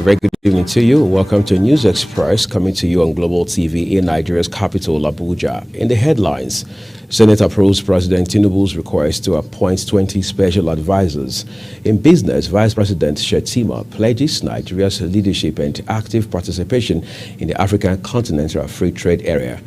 A very good evening to you. Welcome to News Express, coming to you on Global TV in Nigeria's capital, Abuja. In the headlines, Senate approves President Tinubu's request to appoint 20 special advisors. In business, Vice President Shettima pledges Nigeria's leadership and active participation in the African Continental Free Trade Area.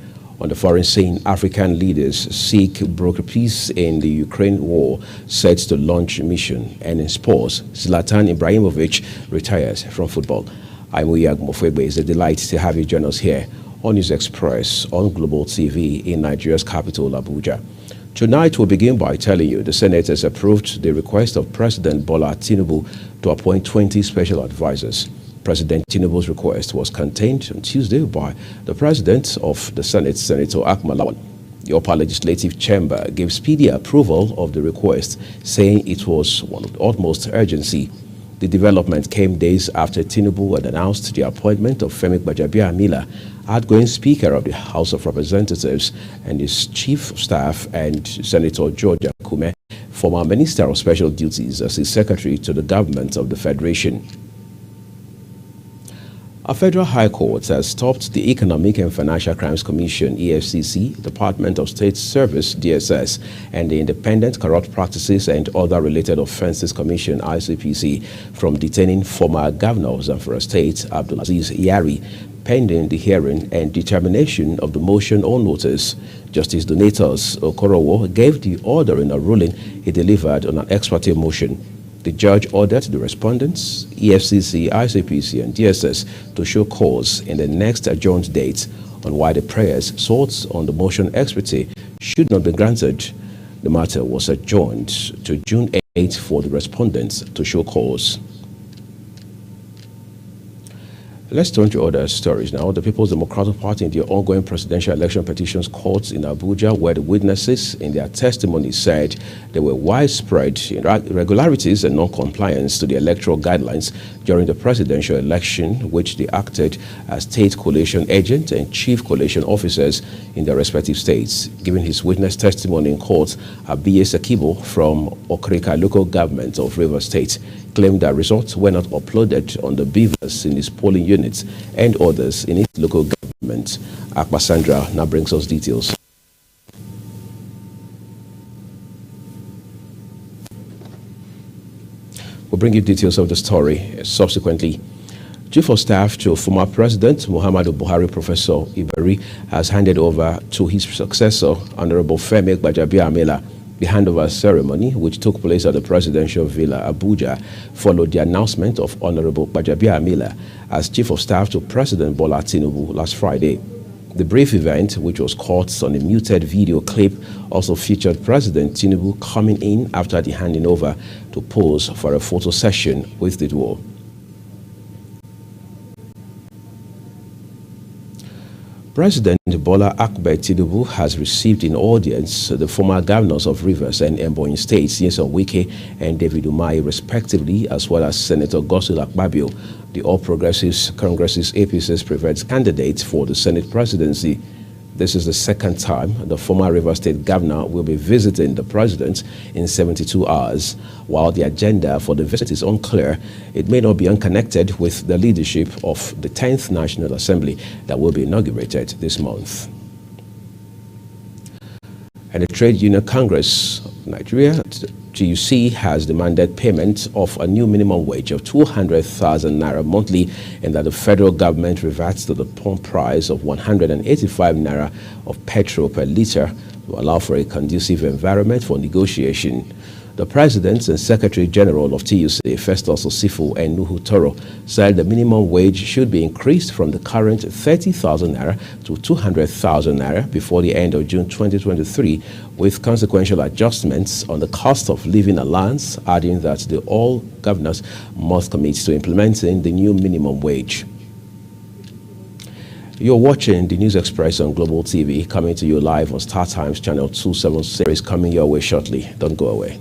On the foreign scene, African leaders seek broker peace in the Ukraine war, set to launch mission. And in sports, Zlatan Ibrahimovic retires from football. I'm Uyag Mofwebe. It's a delight to have you join us here on News Express on Global TV in Nigeria's capital, Abuja. Tonight, we'll begin by telling you the Senate has approved the request of President Bola Tinubu to appoint 20 special advisors. President Tinubu's request was contained on Tuesday by the President of the Senate, Senator Akmal Lawan. The upper legislative chamber gave speedy approval of the request, saying it was one of the utmost urgency. The development came days after Tinubu had announced the appointment of Femi Gbajabiamila, outgoing Speaker of the House of Representatives, and his Chief of Staff, and Senator George Akume, former Minister of Special Duties, as his Secretary to the Government of the Federation. A federal high court has stopped the Economic and Financial Crimes Commission, EFCC, Department of State Service, DSS, and the Independent Corrupt Practices and Other Related Offences Commission, ICPC, from detaining former Governor of Zamfara State, Abdulaziz Yari, pending the hearing and determination of the motion or notice. Justice Donatus Okorowo gave the order in a ruling he delivered on an ex parte motion. The judge ordered the respondents, EFCC, ICPC, and DSS to show cause in the next adjourned date on why the prayers sought on the motion ex parte should not be granted. The matter was adjourned to June 8 for the respondents to show cause. Let's turn to other stories now. The People's Democratic Party in the ongoing presidential election petitions court in Abuja, where the witnesses in their testimony said there were widespread irregularities and non-compliance to the electoral guidelines during the presidential election, which they acted as state collation agent and chief collation officers in their respective states. Giving his witness testimony in court, Abiye Sekibo from Okrika local government of Rivers State claimed that results were not uploaded on the beavers in his polling units and others in its local government. Akbar Sandra now brings us details. We'll bring you details of the story subsequently. Chief of Staff to former President Muhammadu Buhari, Professor Iberi, has handed over to his successor, Honorable Femi Gbajabiamila. The handover ceremony, which took place at the Presidential Villa, Abuja, followed the announcement of Honorable Gbajabiamila as Chief of Staff to President Bola Tinubu last Friday. The brief event, which was caught on a muted video clip, also featured President Tinubu coming in after the handing over to pose for a photo session with the duo. President Bola Ahmed Tinubu has received in audience the former governors of Rivers and Ebonyi states, Nyesom Wike and David Umahi, respectively, as well as Senator Godswill Akpabio, the All Progressives Congress's APC's preferred candidate for the Senate presidency. This is the second time the former Rivers State governor will be visiting the president in 72 hours. While the agenda for the visit is unclear, it may not be unconnected with the leadership of the 10th National Assembly that will be inaugurated this month. And the Trade Union Congress of Nigeria, TUC, has demanded payment of a new minimum wage of 200,000 naira monthly, and that the federal government reverts to the pump price of 185 naira of petrol per litre to allow for a conducive environment for negotiation. The President and Secretary General of TUC, Festus Osifo and Nuhu Toro, said the minimum wage should be increased from the current 30,000 naira to 200,000 naira before the end of June 2023, with consequential adjustments on the cost of living allowance, adding that all governors must commit to implementing the new minimum wage. You're watching the News Express on Global TV, coming to you live on Star Times Channel 276, coming your way shortly. Don't go away.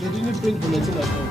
They didn't bring bulletin at all.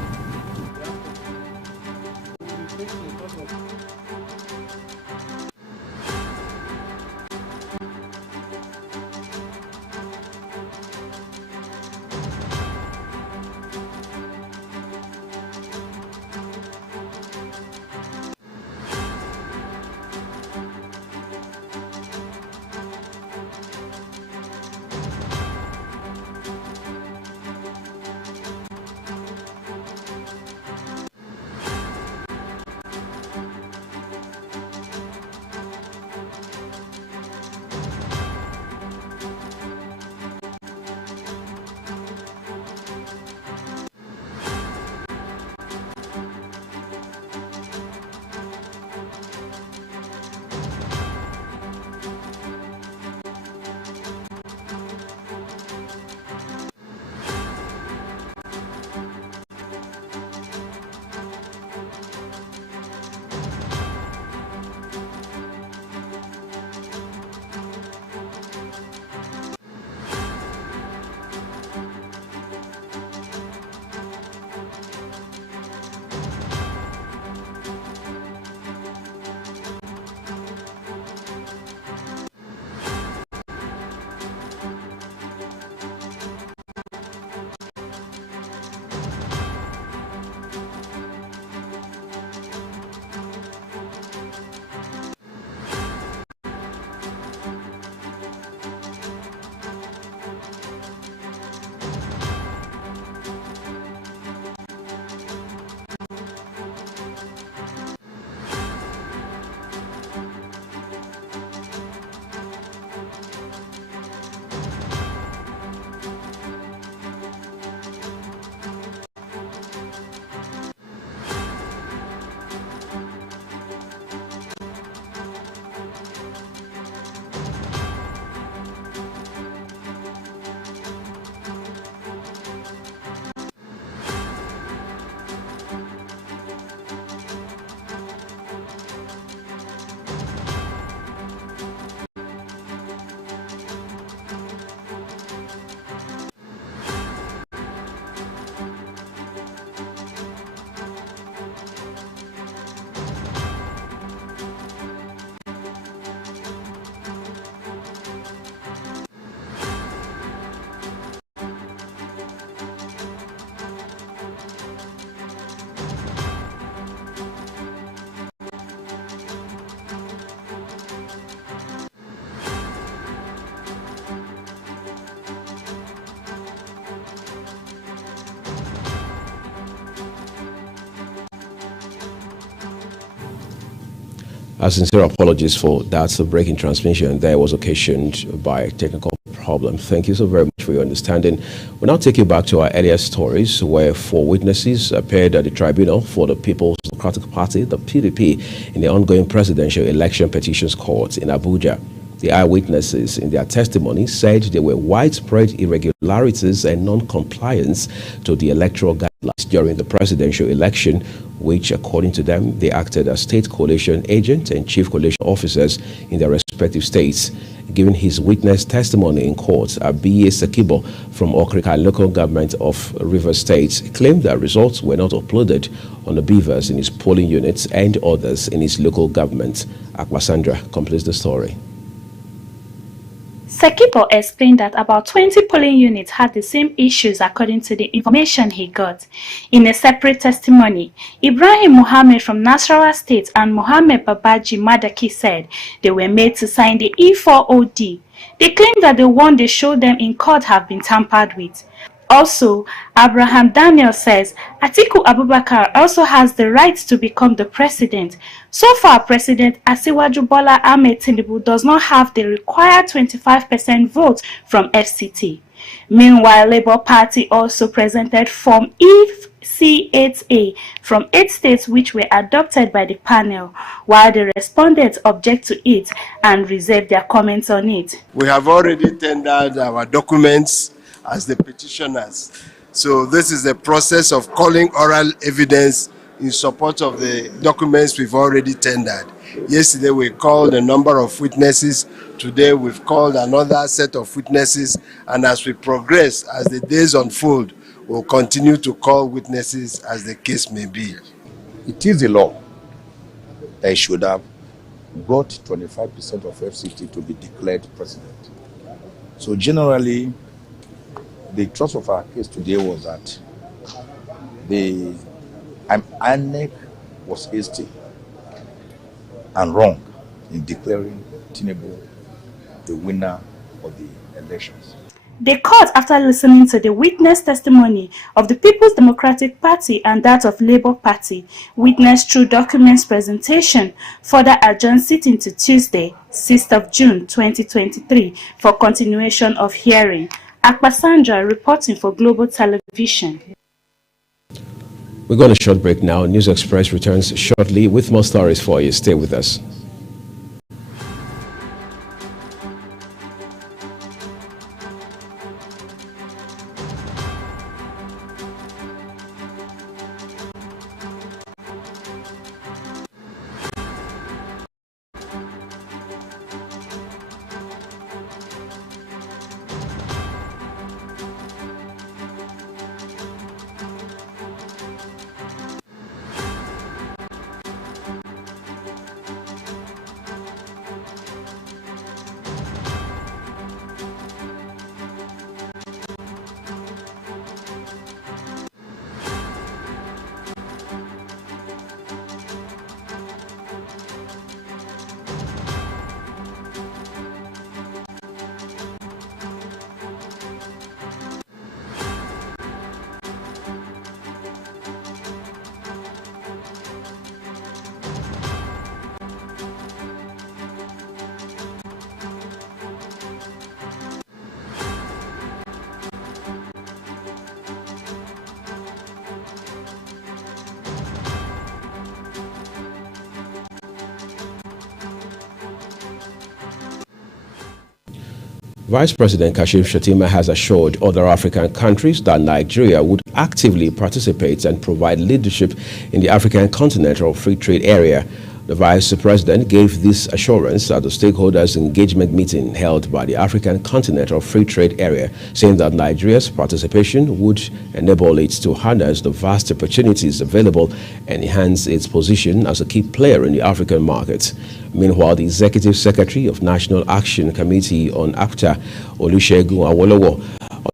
Our sincere apologies for that breaking transmission that was occasioned by a technical problem. Thank you so very much for your understanding. We'll now take you back to our earlier stories where 4 witnesses appeared at the tribunal for the People's Democratic Party, the PDP, in the ongoing presidential election petitions court in Abuja. The eyewitnesses in their testimony said there were widespread irregularities and non-compliance to the electoral guidelines during the presidential election, which, according to them, they acted as state coalition agents and chief coalition officers in their respective states. Giving his witness testimony in court, Abiye Sekibo from Okrika local government of Rivers State claimed that results were not uploaded on the beavers in his polling units and others in his local government. Akwasandra completes the story. Sekibo explained that about 20 polling units had the same issues according to the information he got. In a separate testimony, Ibrahim Mohammed from Nasarawa State and Mohammed Babaji Madaki said they were made to sign the E4OD. They claim that the one they showed them in court have been tampered with. Also, Abraham Daniel says Atiku Abubakar also has the right to become the president. So far, President Asiwaju Bola Ahmed Tinubu does not have the required 25% vote from FCT. Meanwhile, Labour Party also presented Form EC8A from 8 states which were adopted by the panel, while the respondents object to it and reserve their comments on it. We have already tendered our documents as the petitioners. So this is the process of calling oral evidence in support of the documents we've already tendered. Yesterday we called a number of witnesses. Today we've called another set of witnesses. And as we progress, as the days unfold, We'll continue to call witnesses as the case may be. It is the law that should have brought 25% of FCT to be declared president. So generally, the thrust of our case today was that the INEC was hasty and wrong in declaring Tinubu the winner of the elections. The court, after listening to the witness testimony of the People's Democratic Party and that of Labour Party, witnessed through documents presentation, further adjourned sitting to Tuesday, 6th of June 2023 for continuation of hearing. Akpasandra reporting for Global Television. We're going to short break now. News Express returns shortly with more stories for you. Stay with us. Vice President Kashim Shettima has assured other African countries that Nigeria would actively participate and provide leadership in the African Continental Free Trade Area. The Vice President gave this assurance at the stakeholders engagement meeting held by the African Continental Free Trade Area, saying that Nigeria's participation would enable it to harness the vast opportunities available and enhance its position as a key player in the African market. Meanwhile, the Executive Secretary of National Action Committee on ACTA, Olusegun Awolowo,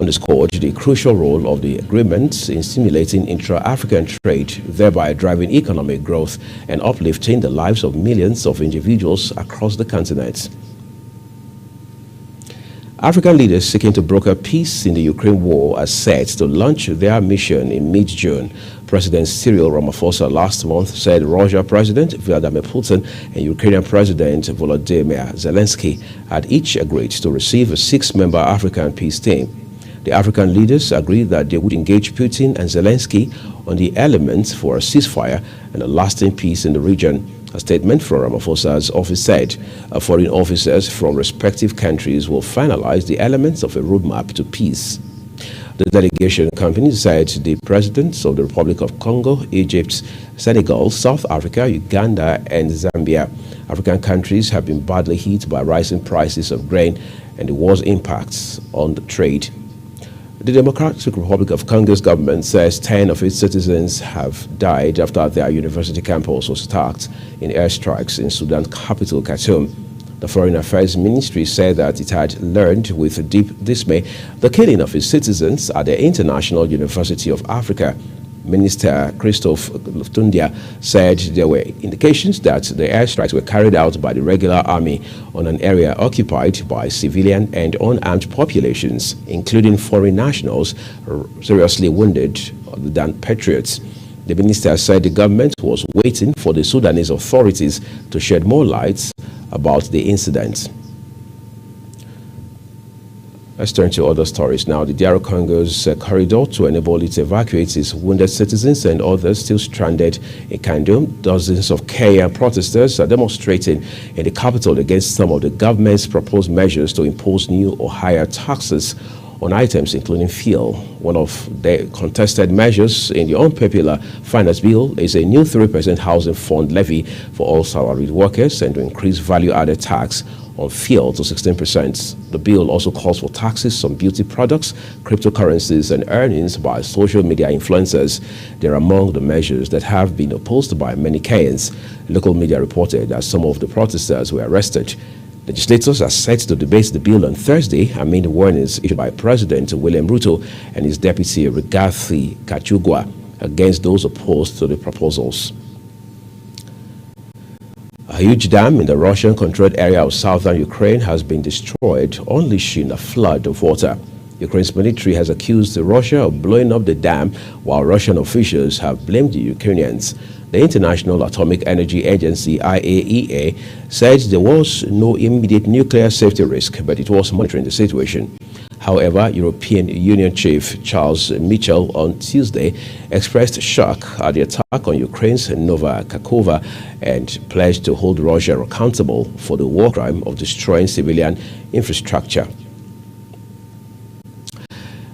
underscored the crucial role of the agreement in stimulating intra-African trade, thereby driving economic growth and uplifting the lives of millions of individuals across the continent. African leaders seeking to broker peace in the Ukraine war are set to launch their mission in mid-June. President Cyril Ramaphosa last month said Russian President Vladimir Putin and Ukrainian President Volodymyr Zelensky had each agreed to receive a 6-member African peace team. The African leaders agreed that they would engage Putin and Zelensky on the elements for a ceasefire and a lasting peace in the region. A statement from Ramaphosa's office said foreign officers from respective countries will finalize the elements of a roadmap to peace. The delegation company said the presidents of the Republic of Congo, Egypt, Senegal, South Africa, Uganda, and Zambia, African countries, have been badly hit by rising prices of grain and the war's impacts on the trade. The Democratic Republic of Congo's government says 10 of its citizens have died after their university campus was attacked in airstrikes in Sudan's capital, Khartoum. The Foreign Affairs Ministry said that it had learned with deep dismay the killing of its citizens at the International University of Africa. Minister Christophe Lutundia said there were indications that the airstrikes were carried out by the regular army on an area occupied by civilian and unarmed populations, including foreign nationals seriously wounded than patriots. The minister said the government was waiting for the Sudanese authorities to shed more light about the incident. Let's turn to other stories now. The DR Congo's corridor to enable it to evacuate its wounded citizens and others still stranded in Kandum. Dozens of Kenyan protesters are demonstrating in the capital against some of the government's proposed measures to impose new or higher taxes on items including fuel. One of the contested measures in the unpopular finance bill is a new 3% housing fund levy for all salaried workers and to increase value-added tax on fuel to 16%. The bill also calls for taxes on beauty products, cryptocurrencies, and earnings by social media influencers. They are among the measures that have been opposed by many Kenyans. Local media reported that some of the protesters were arrested. Legislators are set to debate the bill on Thursday amid the warnings issued by President William Ruto and his deputy Rigathi Gachagua against those opposed to the proposals. A huge dam in the Russian-controlled area of southern Ukraine has been destroyed, unleashing a flood of water. Ukraine's military has accused Russia of blowing up the dam, while Russian officials have blamed the Ukrainians. The International Atomic Energy Agency, IAEA, said there was no immediate nuclear safety risk, but it was monitoring the situation. However, European Union Chief Charles Michel on Tuesday expressed shock at the attack on Ukraine's Nova Kakhovka and pledged to hold Russia accountable for the war crime of destroying civilian infrastructure.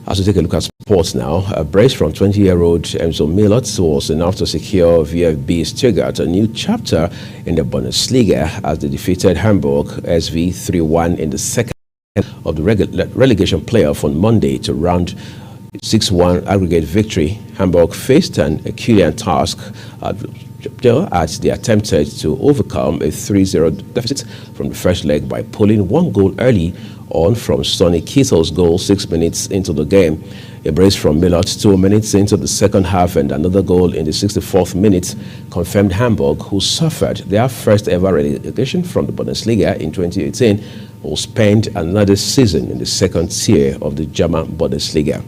As we take a look at sports now, a brace from 20-year-old Enzo Milot was enough to secure VfB Stuttgart a new chapter in the Bundesliga as they defeated Hamburg SV 3-1 in the second of the relegation playoff on Monday to round 6-1 aggregate victory. Hamburg faced an Herculean task as they attempted to overcome a 3-0 deficit from the first leg by pulling one goal early on from Sonny Kittle's goal 6 minutes into the game. A brace from Milot 2 minutes into the second half and another goal in the 64th minute confirmed Hamburg, who suffered their first ever relegation from the Bundesliga in 2018, will spend another season in the second tier of the German Bundesliga.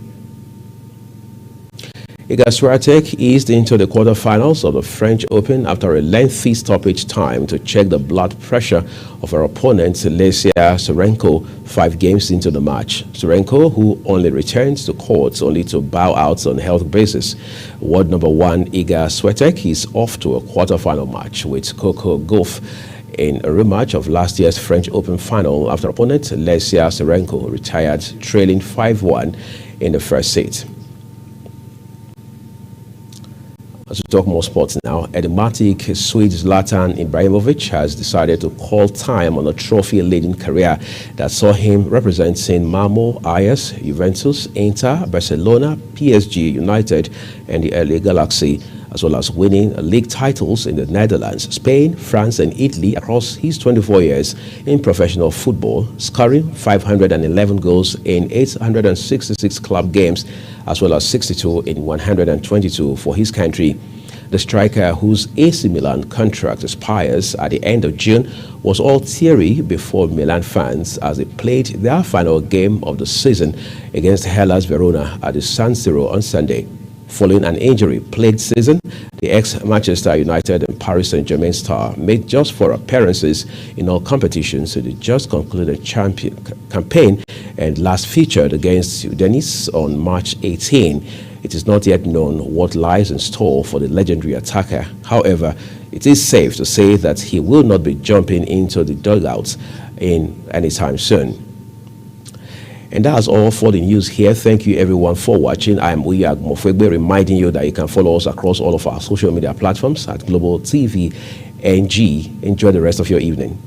Iga Swiatek eased into the quarterfinals of the French Open after a lengthy stoppage time to check the blood pressure of her opponent, Lesia Tsurenko, 5 games into the match. Tsurenko, who only returned to court only to bow out on health basis. World number 1 Iga Swiatek is off to a quarterfinal match with Coco Gauff in a rematch of last year's French Open final after opponent Lesia Tsurenko retired trailing 5-1 in the first set. As we talk more sports now, enigmatic Swede Zlatan Ibrahimovic has decided to call time on a trophy-laden career that saw him representing Malmo, Ajax, Juventus, Inter, Barcelona, PSG, United, and the LA Galaxy, as well as winning league titles in the Netherlands, Spain, France, and Italy across his 24 years in professional football, scoring 511 goals in 866 club games, as well as 62 in 122 for his country. The striker, whose AC Milan contract expires at the end of June, was all teary before Milan fans as they played their final game of the season against Hellas Verona at the San Siro on Sunday. Following an injury-plagued season, the ex-Manchester United and Paris Saint-Germain star made just 4 appearances in all competitions in the just concluded campaign and last featured against Udinese on March 18. It is not yet known what lies in store for the legendary attacker. However, it is safe to say that he will not be jumping into the dugout anytime soon. And that's all for the news here. Thank you everyone for watching. I am Uyag Mofwegbe, reminding you that you can follow us across all of our social media platforms at Global TV NG. Enjoy the rest of your evening.